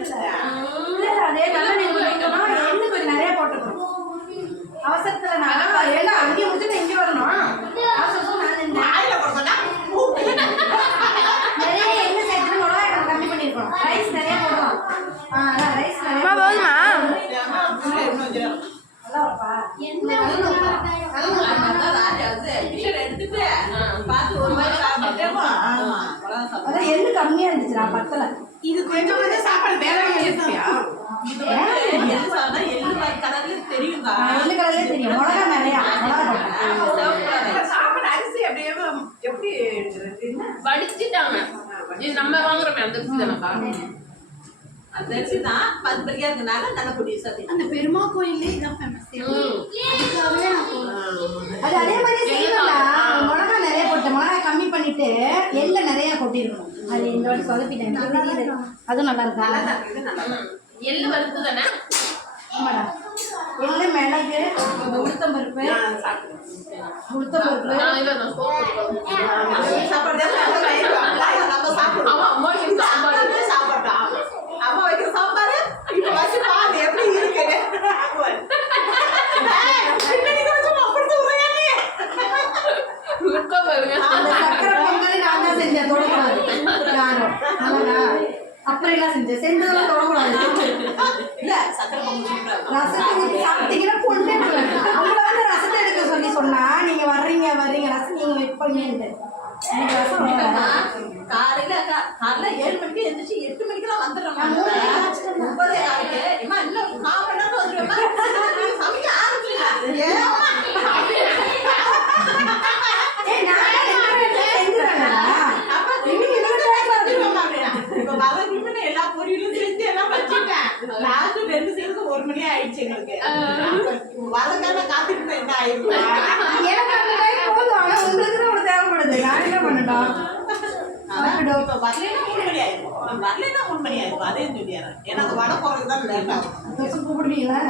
அதே நல்லா நீங்க எண்ணெய் கொஞ்சம் நிறைய போட்டுக்கணும். அவசரத்துல நான் எல்லாம் அங்கேயே முடிச்சுட்டு இங்கே வரணும். நிறைய எண்ணெய் சேர்த்து மிளகாய் கம்மி பண்ணிருக்கணும். ரைஸ் நிறைய போடுவோம். ரைஸ் நிறைய போதுமா? எள்ளு கம்மியா இருந்துச்சுடா பத்தல. இது கொஞ்சம் கொஞ்சம் சாப்பாடு வேற தெரியும். எள்ளு கலர்ல தெரியும். மிளகா நிறையா சாப்பாடு அரிசி அப்படியே எப்படி வடிச்சுட்டாங்க. நம்ம வாங்குறோமே அந்த அரிசி தானக்கா? அந்த அரிசி தான் பருப்பரியா இருக்கனால நல்ல பொடி சரி. அந்த பெருமா கோயிலே இதான் ஃபேமஸ். அது அதே மாதிரி செய்யலாம். மிளகா நிறைய போட்டு மிளகா கம்மி பண்ணிட்டு எள்ள நிறைய கொட்டிடணும். அது இந்த வாட்டி சொதப்பிட்டேன். அதுவும் நல்லா இருக்கும். எள்ளு வறுத்து தானே? ஆமாடா. எள்ளு மிளகு உளுத்தம்பருப்பு அம்மா வைக்கிற சாப்பாடு இப்ப வச்சு பாரு எப்படி இருக்கு. சக்கரை பொங்கல் நான் தான் செஞ்சேன். தொடக்கூடாது யாரும் அப்புறம் எல்லாம் செஞ்சேன். செஞ்சதெல்லாம் தொடக்கூடாது. இல்ல சக்கரை பொங்கல் ரசத்தை ஊற்றி சாப்பிட்டீங்கன்னா பொண்ணு அவங்கள வந்து ரசத்தை எடுக்க சொல்லி சொன்னா நீங்க வர்றீங்க ரசம் நீங்க வெயிட் பண்ணிட்டு காலையில 7 மணிக்கு எழுந்திரிச்சு 8 மணிக்கெல்லாம் வந்துடுறோம். 9:30 இன்னும் 4 மணி நேரம் வந்துடுவேன். சமைக்க ஆரம்பிச்சிடலாம். எல்லா பொரியலும் செஞ்சு எல்லாம் வச்சுட்டேன். லாஸ்ட் 2 சேர்ந்து 1 மணி ஆயிடுச்சு எங்களுக்கு. வரதுக்காக காத்துட்டு என்ன ஆயிடுச்சு. தேவைப்படுது. நான் என்ன பண்ணட்டும்? வரலைன்னா 3 மணி ஆயிடும். அதே சொல்லிடுறேன். எனக்கு வடை போறதுக்கு தான் லேட் ஆகும். கூப்பிடுவீங்களா?